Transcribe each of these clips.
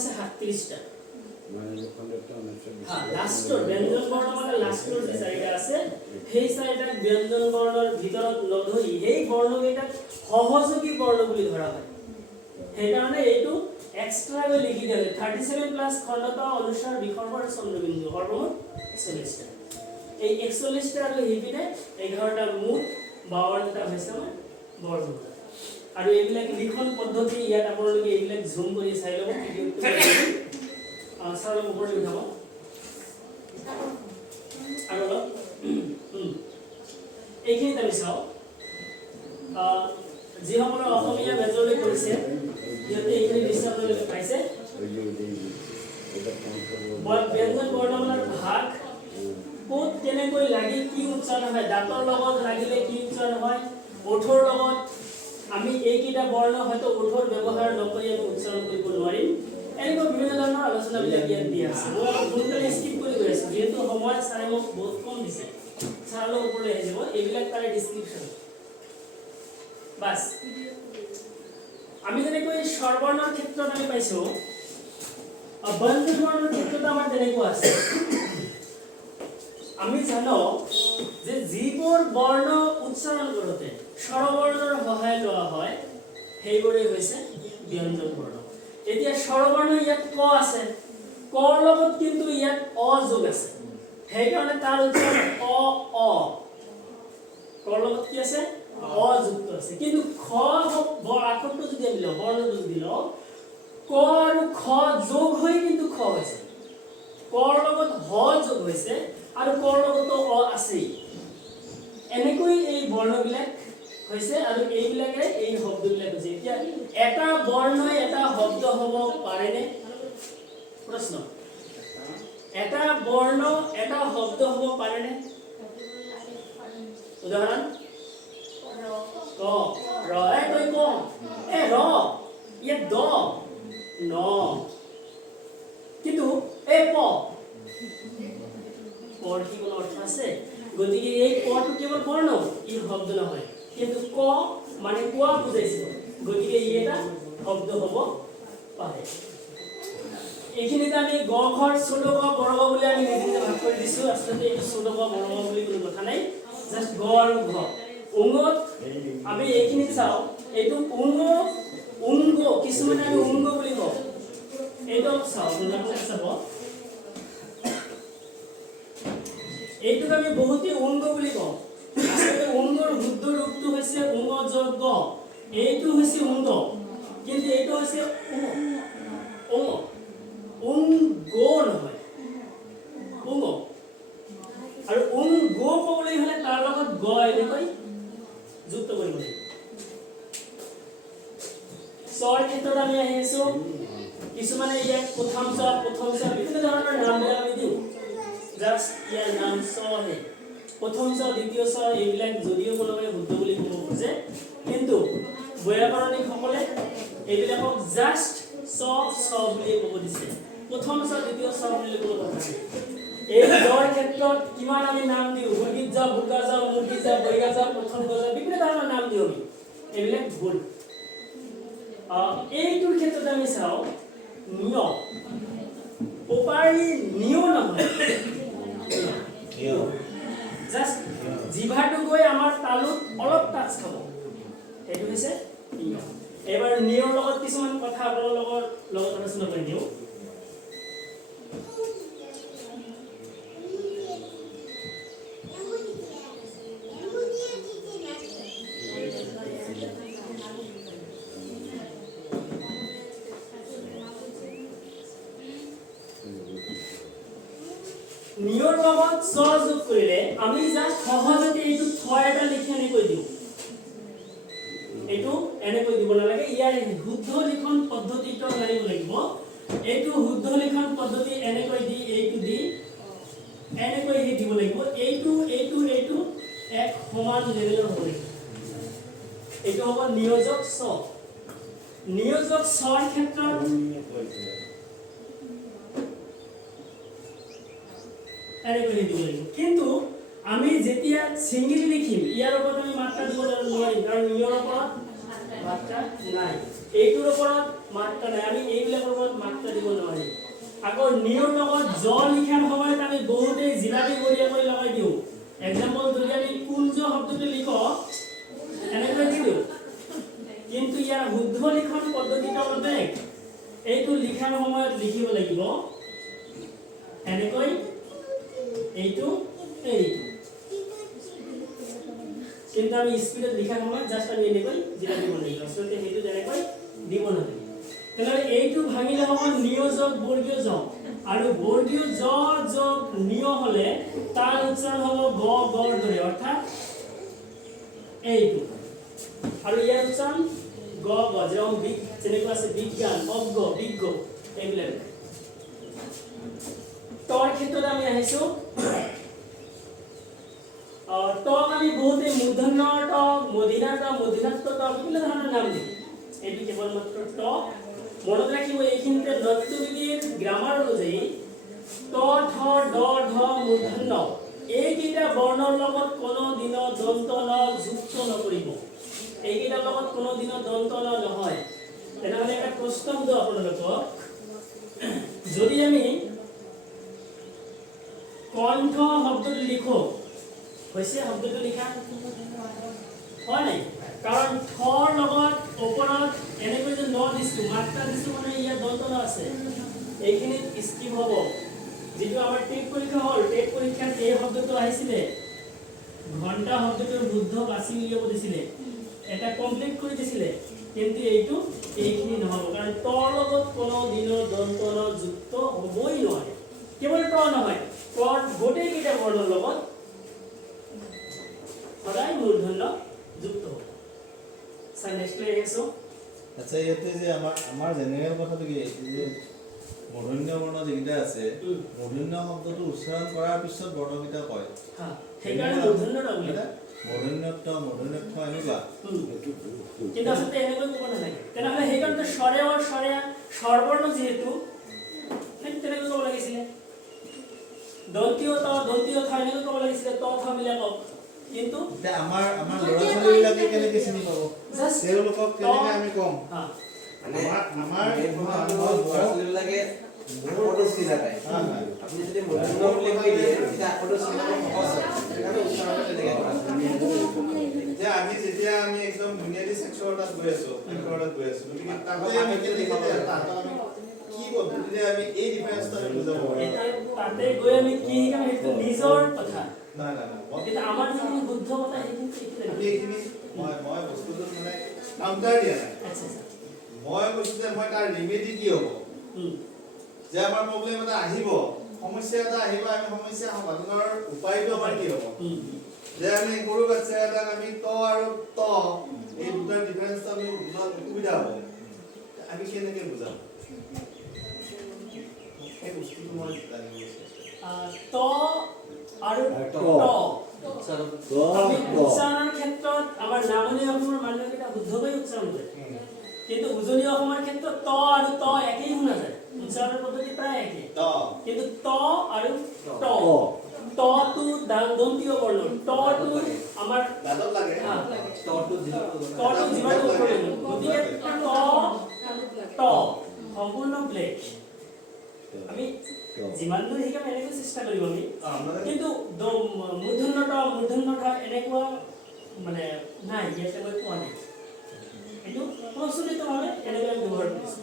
হৈছে 37টা লাষ্টৰ ব্যঞ্জন বৰ্ণ মানে লাষ্টৰ যে চাৰিটা আছে সেই চাৰিটা ব্যঞ্জন বৰ্ণৰ ভিতৰত নধৰি সেই বৰ্ণকেইটাক সহযোগী বৰ্ণ বুলি ধৰা হয় সেইকাৰণে এইটো এক্সট্ৰা কৈ লিখি দিলে 37 প্লাস খণ্ডতা অনুসাৰ বিসৰ্গৰ চন্দ্ৰবিন্দু সৰ্বমুঠ 41টা এই 41টা আৰু হিপিনে 11টা মুঠ 52টা হৈছে বৰ্গমূল আৰু এইবিলাক লিখন পদ্ধতি ইয়াত আপোনালোকে এইবিলাক জুম কৰি চাই ল'ব ভিডিওটো চাৰৰ ওপৰত উঠাব আৰু এইখিনি আমি চাওঁ যিসকলে অসমীয়া মেজৰলৈ কৰিছে সিহঁতে এইখিনি দৃশ্য আপোনালোকে পাইছে ব্যঞ্জন বৰ্ণমালাৰ ভাগ ক'ত কেনেকৈ লাগি কি উচ্চাৰণ হয় দাঁতৰ লগত লাগিলে কি উচ্চাৰণ হয় ওঠৰ লগত আমি এইকেইটা বৰ্ণ হয়তো ওঠৰ ব্যৱহাৰ নকৰি আমি উচ্চাৰণ কৰিব নোৱাৰিম এনেকুৱা বিভিন্ন ধৰণৰ আলোচনাবিলাক ইয়াত দিয়া আছে মই সোনকালে স্কিপ কৰি গৈ আছোঁ যিহেতু সময় চাৰে মোক বহুত কম দিছে চাৰৰ ওপৰলৈ আহি যাব এইবিলাক তাৰে ডিছক্ৰিপশ্যন বাস আমি যেনেকৈ স্বৰবৰ্ণৰ ক্ষেত্ৰত আমি পাইছোঁ ব্যঞ্জন বৰ্ণৰ ক্ষেত্ৰত আমাৰ তেনেকুৱা আছে আমি জানো যে যিবোৰ বৰ্ণ উচ্চাৰণ কৰোঁতে স্বৰবৰ্ণৰ সহায় লোৱা হয় সেইবোৰেই হৈছে ব্যঞ্জন বৰ্ণ এতিয়া স্বৰবৰ্ণ ইয়াত ক আছে কৰ লগত কিন্তু ইয়াত অ যোগ আছে সেইকাৰণে তাৰ উচ্চাৰণ অ কৰ লগত কি আছে অ যুক্ত আছে কিন্তু খ আখৰটো যদি আমি লওঁ বৰ্ণটো যদি লওঁ ক আৰু খ যোগ হৈ কিন্তু খ হৈছে কৰ লগত হ যোগ হৈছে আৰু কৰ লগতো অ আছে এনেকৈ এই বৰ্ণবিলাক হৈছে আৰু এইবিলাকে এই শব্দবিলাক হৈছে এতিয়া এটা বৰ্ণই এটা শব্দ হ'ব পাৰেনে প্ৰশ্ন এটা বৰ্ণ এটা শব্দ হ'ব পাৰেনে উদাহৰণ ক ৰ এ তই ক এ ৰ ইয়ে দ ন কিন্তু এ প পৰ কি কোনো অৰ্থ আছে গতিকে এই পটো কেৱল বৰ্ণ ই শব্দ নহয় কিন্তু ক মানে কোৱা বুজাইছে গতিকে ই এটা শব্দ হ'ব পাৰে এইখিনিতে আমি গ ঘৰ ছোট গ বড় গ বুলি আমি নিজে ভাগ কৰি দিছো আচলতে এই ছোট গ বড় গ বুলি কোনো কথা নাই জাস্ট গ আৰু ঘ উঙত আমি এইখিনি চাও এইটো উঙ্গ কিছুমানে আমি উঙ্গ বুলি কওঁ এইটো চাও আপোনালোকে চাব এইটোক আমি বহুতে উঙ্গ বুলি কওঁ আসলে উঙ্গৰ শুদ্ধ ৰূপটো হৈছে উঙ যোগ গ এইটো হৈছে উঙ্গ কিন্তু এইটো হৈছে উঙ্গ নহয় উঙ্গ আৰু উঙ্গ ক'বলৈ হ'লে তাৰ লগত গ এনেকৈ যুক্ত কৰিব লাগিব স্বৰ ক্ষেত্ৰত আমি আহি আছো কিছুমানে ইয়াক প্ৰথম চ বিভিন্ন ধৰণৰ নামবিলাক আমি দিওঁ জাস্ট ইয়াৰ নাম চ হে প্ৰথম চ দ্বিতীয় চ এইবিলাক যদিও কোনোবাই শুদ্ধ বুলি ক'ব খোজে কিন্তু বৈয়াকৰণিকসকলে এইবিলাকক জাস্ট চ বুলি ক'ব দিছে প্ৰথম চ দ্বিতীয় চ বুলি ক'ব কথা নাই এই জৰ ক্ষেত্ৰত কিমান আমি নাম দিওঁ ভূগীত যা ভূগা যা মুগী যা বৈগা যা প্ৰথম গজা বিভিন্ন ধৰণৰ নাম দিওঁ আমি এইবিলাক ভুল এইটোৰ ক্ষেত্ৰত আমি চাওঁ নিয় প্ৰপাৰলি নিয় নহয় জাস্ট জিভাটো গৈ আমাৰ তালুত অলপ টাচ খাব সেইটো হৈছে নিয় এবাৰ নিয়ৰ লগত কিছুমান কথা আপোনালোকৰ লগত আলোচনা কৰি দিওঁ নিয়ৰ লগত চ যোগ কৰিলে আমি জাস্ট সহজতে এইটো থ এটা লিখি আনি কৈ দিওঁ এইটো এনেকৈ দিব নালাগে ইয়াৰ শুদ্ধ লিখন পদ্ধতিটো জানিব লাগিব এইটো শুদ্ধ লিখন পদ্ধতি এনেকৈ দি এইটো দি এনেকৈ দিব লাগিব এইটো এক সমান লেভেলৰ হ'ব লাগিব এইটো হ'ব নিয়োজক চ নিয়োজক চৰ ক্ষেত্ৰত কিন্তু আমি যেতিয়া সিঙ্গেল লিখিম ইয়াৰ ওপৰত আমি মাত্ৰা দিব নোৱাৰিম কাৰণ নিয়ৰ ওপৰত মাত্ৰা নাই এইটোৰ ওপৰত মাত্ৰা নাই আমি এইবিলাকৰ ওপৰত মাত্ৰা দিব নোৱাৰি আকৌ নিয়ৰ লগত জ লিখাৰ সময়ত আমি বহুতে জিলাপি বঢ়িয়া কৰি লগাই দিওঁ এক্সাম্পল যদি আমি কুঞ্জ শব্দটো লিখো এনেকৈ দিওঁ কিন্তু ইয়াৰ শুদ্ধ লিখন পদ্ধতিটো বেলেগ এইটো লিখাৰ সময়ত লিখিব লাগিব এনেকৈ এইটো এইটো কিন্তু আমি স্পিডত লিখাৰ সময়ত জাস্ট আমি এনেকৈ জিলাপি বনাই দিওঁ আচলতে সেইটো তেনেকৈ দিব নালাগে তেনেহ'লে এইটো ভাঙিলে হ'ব নিয়োজক বৰ্গীয় জ আৰু বৰ্গীয় জ যোগ নিয় হলে তাৰ উচ্চাৰণ হ'ব গ গৰ দৰে অৰ্থাৎ এইটো আৰু ইয়াৰ উচ্চাৰণ গ গ যেৰকম যেনেকুৱা আছে বিজ্ঞান অজ্ঞ বিজ্ঞ এইবিলাক টৰ ক্ষেত্ৰত আমি আহিছো টক আমি বহুতে মূৰ্ধন্য টক মধিনাত্ম টক বিভিন্ন ধৰণৰ নাম দিওঁ এইটো কেৱল মাত্ৰ টক মনত ৰাখিব এইখিনিতে নত্যবিধিৰ গ্ৰামাৰ অনুযায়ী ট ঠ ড ঢ মূৰ্ধন্য এইকেইটা বৰ্ণৰ লগত কোনো দিন দন্ত ন যুক্ত নকৰিব এইকেইটাৰ লগত কোনো দিন দন্ত ন নহয় তেনেহ'লে এটা প্ৰশ্ন সুধো আপোনালোকক যদি আমি কণ্ঠ শব্দটো লিখো হৈছে শব্দটো লিখা হয় নাই কাৰণ ঠৰ লগত ওপৰত এনেকৈ যে ন দিছো মাত্ৰা দিছো মানে ইয়াত দন্ত ন আছে এইখিনিত স্কিপ হ'ব যেটো আমাৰ টেট পৰীক্ষা হ'ল টেট পৰীক্ষাত এই শব্দটো আহিছিলে ঘণ্টা শব্দটোৰ বুদ্ধ বাছি উলিয়াব দিছিলে এটা কমপ্লিট কৰি দিছিলে কিন্তু এইটো এইখিনি নহব কাৰণ তৰ লগত কোনো দিনৰ দন্ত ন যুক্ত হ'বই নোৱাৰে কেৱল ত নহয় তৰ গোটেইকেইটা বৰ্ণৰ লগত সদায় মূৰ্ধন্য যুক্ত হ'ব স্যাৰ নেক্সট আহিছো আচ্ছা ইয়াতে যে আমাৰ জেনেৰেল কথাটো কি যে মূৰ্ধন্য বৰ্ণ যেটা আছে মূৰ্ধন্য শব্দটো উচ্চাৰণ কৰাৰ পিছত বৰ্ণকেইটা কয় হ্যাঁ সেইকাৰণে মূৰ্ধন্যটা উলিয়ায় মূৰ্ধন্যত্ব মূৰ্ধন্যত্ব এনেকুৱা কিন্তু আসলে এনেকৈ ক'ব নালাগে তেনেহ'লে সেইকাৰণে স্বৰে স্বৰবৰ্ণ যিহেতু তেনেকৈ ক'ব লাগিছিলে দন্তীয় ত এনেকৈ ক'ব লাগিছিলে ত থ মিলাই কওক কিন্তু আমাৰ ল'ৰা ছোৱালীবিলাকে কেনেকৈ চিনি পাব তেওঁলোকক কেনেকৈ আমি কম আমাৰ ল'ৰা ছোৱালীবিলাকে ফটো চিনি নাপায় আপুনি যদি মূৰ্ধন্য বুলি কৈ দিয়ে তেতিয়া ফটো চিনি পাব সহজ সেইকাৰণে উচ্চাৰণটো তেনেকৈ কৰা যে আমি যেতিয়া আমি একদম বুনিয়াদী সেক্সৰটাত গৈ আছো গতিকে তাতে আমি কেনেকৈ কি পদ্ধতিৰে আমি এই ডিফাৰেন্সটো বুজাব পাৰিম তাতে গৈ আমি কি শিকাম সেইটো নিজৰ কথা না এটা আমাৰ যিখিনি বুদ্ধ কথা এইখিনি মই বস্তুটো মানে কাউন্টাৰ দিয়া নাই আচ্ছা মই কৈছো যে মই তাৰ ৰিমেডি কি হ'ব যে আমাৰ প্ৰবলেম এটা আহিব সমস্যা এটা আহিব আমি সমস্যা সমাধানৰ উপায়টো আমাৰ কি হ'ব যে আমি সৰু বাচ্চা এটাক আমি ত আৰু ত এই দুটাৰ ডিফাৰেন্সটো আমি বুজাত সুবিধা হ'ব আমি কেনেকৈ বুজাম এই বস্তুটো মই জানিব ত আৰু ট আমি উচ্চাৰণৰ ক্ষেত্ৰত আমাৰ নামনি অসমৰ মানুহকেইটা শুদ্ধকৈ উচ্চাৰণ কৰে কিন্তু উজনি অসমৰ ক্ষেত্ৰত ত আৰু ত একেই শুনা যায় উচ্চাৰণৰ পদ্ধতি প্ৰায় একেই কিন্তু ত আৰু ট টটো দন্তীয় বৰ্ণ টটো আমাৰ দাঁতত লাগে টটো যিমানটো কৰিব গতিকে ট সম্পূৰ্ণ ব্লেক আমি যিমান দূৰ শিকাম এনেকৈ চেষ্টা কৰিম আমি কিন্তু মূৰ্ধন্য এনেকুৱা মানে নাই ইয়াতে মই পোৱা নাই এইটো প্ৰচলিতভাৱে এনেকৈ আমি ব্যৱহাৰ কৰিছোঁ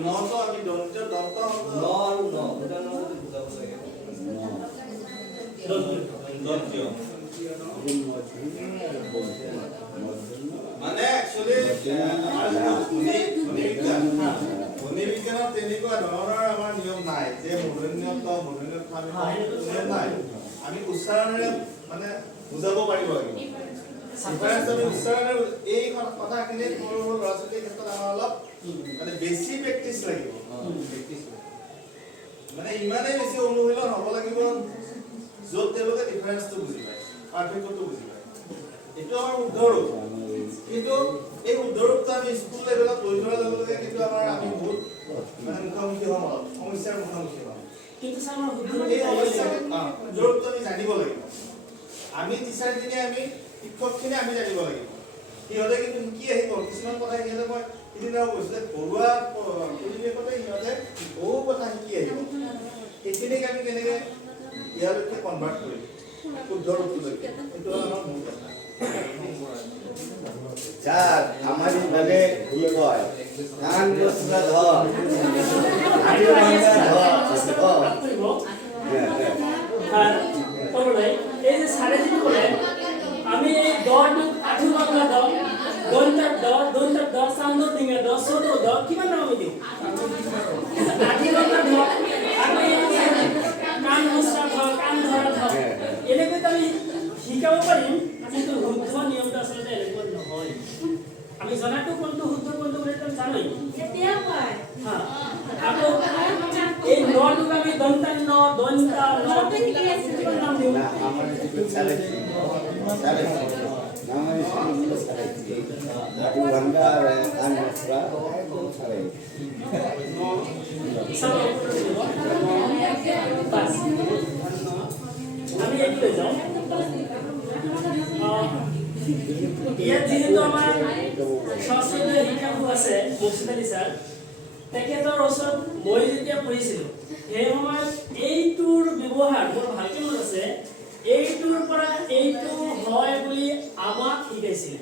নটো আমি দন্ত ন আৰু ন দুটা ন যদি বুজাব লাগে দন্তীয় মানে একচুয়ালি বিজ্ঞানত তেনেকুৱা ধৰণৰ আমাৰ নিয়ম নাই যে মূৰ্ধন্যত্ব নাই আমি উচ্চাৰণেৰে মানে বুজাব পাৰিব লাগিব উচ্চাৰণেৰে এই কথাখিনি সৰু সৰু ল'ৰা ছোৱালীৰ ক্ষেত্ৰত আমাৰ অলপ মানে বেছি প্ৰেক্টিচ লাগিব মানে ইমানেই বেছি অনুশীলন হ'ব লাগিব য'ত তেওঁলোকে ডিফাৰেন্সটো বুজি পায় পাৰ্থক্যটো বুজি পায় এইটো আমাৰ শুদ্ধ ৰূপ কিন্তু এই শুদ্ধ ৰূপটো আমি স্কুল লেভেলত লৈ যোৱাৰ লগে লগে কিন্তু আমি বহুত মানে মুখামুখি হ'ম সমস্যাৰ মুখামুখি হ'ম কিন্তু স্যাৰ আমাৰ শুদ্ধ এই সমস্যাটো আমি জানিব লাগিব আমি টিচাৰখিনি আমি শিক্ষকখিনি আমি জানিব লাগিব সিহঁতে কিন্তু শিকি আহিব কিছুমান কথা সিহঁতে মই সিদিনাও কৈছোঁ যে ঘৰুৱা পৰিৱেশতে সিহঁতে বহু কথা শিকি আহিব সেইখিনিক আমি কেনেকৈ ইয়ালৈকে কনভাৰ্ট কৰিম শুদ্ধ ৰূপলৈকে সেইটো আমাৰ মূল কথা স্যার আমার মানে কি কয় কান বসরা ধর আদি ভাঙা ধর আর তোর ভাই এই যে সাড়ে দিন বলে আমি এই দর আঠু বাংলা দর দন্তার দর সান্দর দিঙে দর ছোট দর কিমান নাম দিও আঠু বাংলা দর আমি কান বসরা ধর কান ধরা ধর এনেকৈ আমি শিকাব পাৰিম কিন্তু শুদ্ধ নিয়মটো আসলে এরকম নহয় আমি জানাটো কোনটো শুদ্ধ কোনটো বলে তুমি জানোই এতিয়া কয় হ্যাঁ আকৌ এই নটো আমি দন্তান ন দন্তা ন নাম দিও আমার সালে নাম আদি ভাঙা কান বসরা সালে আমি এইটো যাও ইয়াত যেহেতু আমাৰ সংস্কৃত শিক্ষাগুৰু আছে মুছতালি ছাৰ তেখেতৰ ওচৰত মই যেতিয়া পঢ়িছিলোঁ সেই সময়ত এইটোৰ ব্যৱহাৰ মোৰ ভালকৈ মনত আছে এইটোৰ পৰা এইটো হয় বুলি আমাক শিকাইছিলে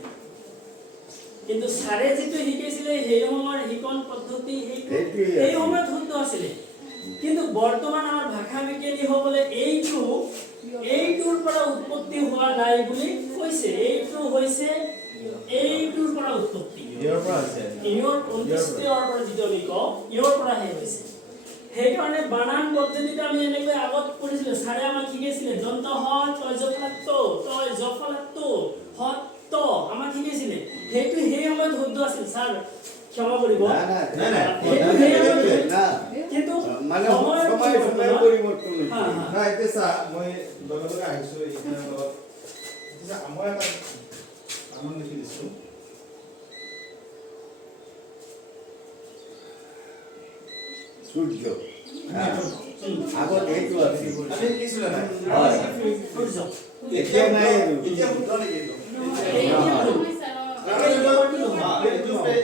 কিন্তু ছাৰে যিটো শিকাইছিলে সেই সময়ৰ শিকন পদ্ধতি এই সময়ত শুদ্ধ আছিলে কিন্তু বৰ্তমান আমাৰ ভাষা বিজ্ঞানীসকলে এইটোৰ পৰা উৎপত্তি হোৱা নাই বুলি কৈছে এইটো হৈছে এইটোৰ পৰা উৎপত্তি ইয়াৰ পৰা আছে ইয়ৰ অন্ত্যেষ্টিৰ পৰা যিটো আমি কওঁ ইয়ৰ পৰাহে হৈছে সেইকাৰণে বানান পদ্ধতিটো আমি এনেকৈ আগত পঢ়িছিলোঁ ছাৰে আমাক শিকাইছিলে দন্ত হ তই জফলাত হত আমাক শিকাইছিলে সেইটো সেই সময়ত শুদ্ধ আছিল ছাৰ ক্ষমা কৰিব না কিন্তু মানে সময় পৰিবৰ্তন না এতিয়া চা মই লগে আহিছোঁ এইখিনিৰ লগত এতিয়া আমাৰ এটা আনন্দ লিখি দিছোঁ সূৰ্য আগত এইটো আছে আমি লিখিছিলোঁ নাই সূৰ্য এতিয়া নাই এতিয়া শুদ্ধ নেকি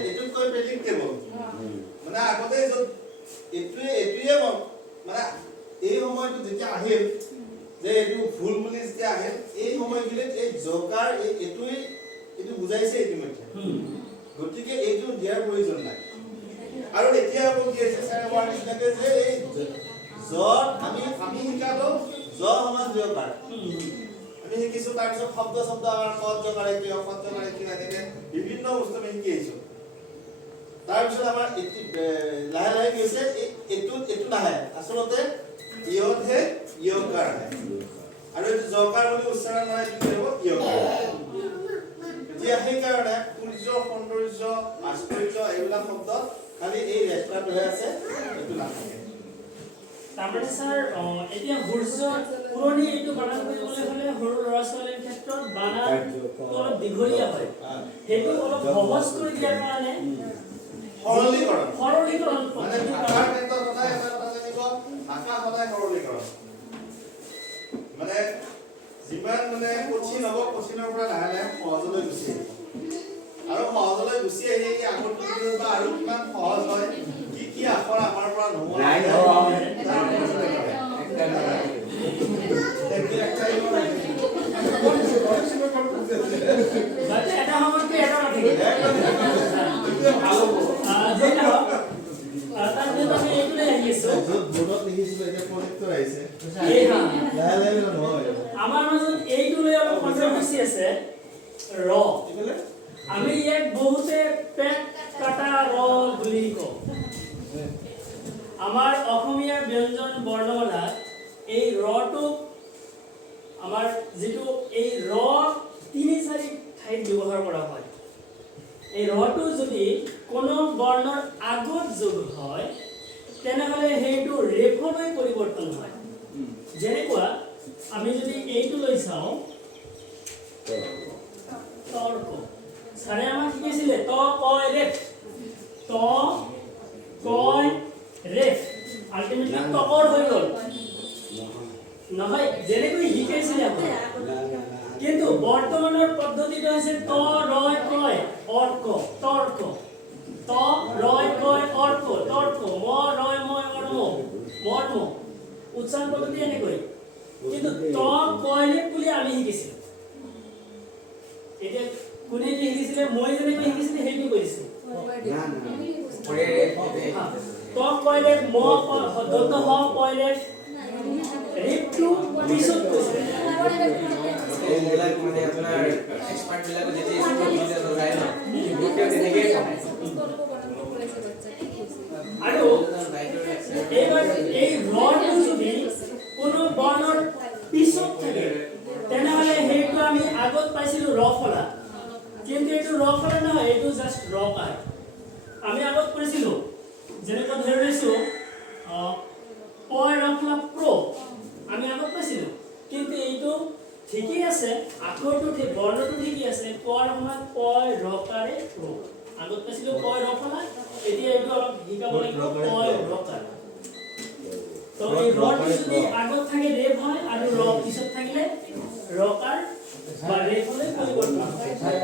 এইটো কৈ প্ৰেডিক্টেবল মানে আগতে এইটোৱে মানে এই সময়টো যেতিয়া আহিল যে এইটো ভুল বুলি যেতিয়া আহিল এই সময়খিনিত এই জকাৰ এইটো বুজাইছে ইতিমধ্যে গতিকে এইটো দিয়াৰ প্ৰয়োজন নাই আৰু এতিয়া আকৌ কি হৈছে ছাৰে কোৱাৰ নিচিনাকে যে এই জ্বৰ আমি শিকাটো জ্বৰ সমান জকাৰ আমি শিকিছোঁ তাৰপিছত শব্দ আমাৰ পদ জকাৰে কিয় পদ জকাৰে কিয় এনেকৈ বিভিন্ন বস্তু আমি শিকি আহিছোঁ তাৰপিছত আমাৰ লাহে লাহে কি হৈছে এইটো নাহে আচলতে ইয়তহে ইয়কাৰ আহে আৰু এইটো জকাৰ বুলি উচ্চাৰণ নহয় এইটো কি হ'ব ইয়কাৰ এতিয়া সেইকাৰণে সূৰ্য সৌন্দৰ্য আশ্চৰ্য এইবিলাক শব্দ খালি এই ৰেষ্টুৰাটোহে আছে এইটো নাথাকে তাৰমানে ছাৰ এতিয়া সূৰ্য পুৰণি এইটো বানান কৰিবলৈ হ'লে সৰু ল'ৰা ছোৱালীৰ ক্ষেত্ৰত বানানটো অলপ দীঘলীয়া হয় সেইটো অলপ সহজ কৰি দিয়াৰ কাৰণে সৰলীকৰণ মানে ভাষাৰ ক্ষেত্ৰত সদায় এটা কথা জানিব ভাষা সদায় সৰলীকৰণ মানে যিমান মানে কঠিন হ'ব কঠিনৰ পৰা লাহে লাহে সহজলৈ গুচি আহিব আৰু সহজলৈ গুচি আহি আগন্তুক দিনত বা আৰু কিমান সহজ হয় কি আখৰ আমাৰ পৰা নোহোৱা এটা সময়তে এটা নাথাকে ভাল হ'ব আমি এইটোলৈ আহি আছো বোৰ্ডত লিখিছিলোঁ এতিয়া প্ৰজেক্টৰ আহিছে লাহে লাহে নহয় আমাৰ মাজত এইটো লৈ অলপ কন্ট্ৰভাৰ্সি আছে ৰ আমি ইয়াক বহুতে পেট কাটা ৰ বুলি কওঁ আমাৰ অসমীয়া ব্যঞ্জন বৰ্ণমালাত এই ৰটো আমাৰ যেটো এই ৰ ৩-৪ ঠাইত ব্যৱহাৰ কৰা হয় এই ৰটো যদি কোনো বৰ্ণৰ আগত যোগ হয় তেনেহলে সেইটো ৰেফলৈ পৰিৱৰ্তন হয় যেনেকুৱা আমি যদি এইটো লৈ চাওঁ তৰ্ক ছাৰে আমাক শিকাইছিলে ত কয় ৰেফ ত কয় ৰেফ আলটিমেটলি তকৰ হৈ গ'ল নহয় যেনেকৈ শিকাইছিলে কিন্তু বৰ্তমানৰ পদ্ধতিটো হৈছে ত ৰয় কয় অৰ্ক তৰ্ক ত ৰয় কয় অৰ্ক তৰ্ক ম ৰয় মই অৰ্ম মৰ্ম উচ্চাৰণ পদ্ধতি এনেকৈ কিন্তু ত কয়ৰে বুলি আমি শিকিছো এতিয়া কোনে কি শিকিছিলে মই যেনেকৈ শিকিছিলে সেইটো কৈছো ত কয়ৰে ম দন্ত হ কয়ৰে ৰেপটো পিছত কৈছে এইবিলাক মানে আপোনাৰ এক্সপাৰ্ট বিলাকে যেতি স্কুল ভিতৰত যায় না লোকে তেনেকৈ কৰে আৰু এইবাৰ এই ৰটো যদি কোনো বৰ্ণৰ পিছত থাকে তেনেহলে সেইটো আমি আগত পাইছিলো ৰ ফলা কিন্তু এইটো ৰ ফলা নহয় এইটো জাস্ট ৰ পায় আমি আগত কৰিছিলো যেনেকৈ ধৰি লৈছো পয় ৰ ফলা প্ৰ আমি আগত পাইছিলো কিন্তু এইটো ঠিকই আছে আখৰটো ঠিক বৰ্ণটো ঠিকই আছে পৰ সময়ত পয় ৰকাৰে প্ৰ আগত পাইছিলো পয় ৰ ফলা এতিয়া এইটো অলপ শিকাব লাগিব পয় ৰকাৰ তো এই ৰটো যদি আগত থাকে ৰেপ হয় আৰু ৰ পিছত থাকিলে ৰকাৰ বা ৰেপ হলে পৰিৱৰ্তন হয়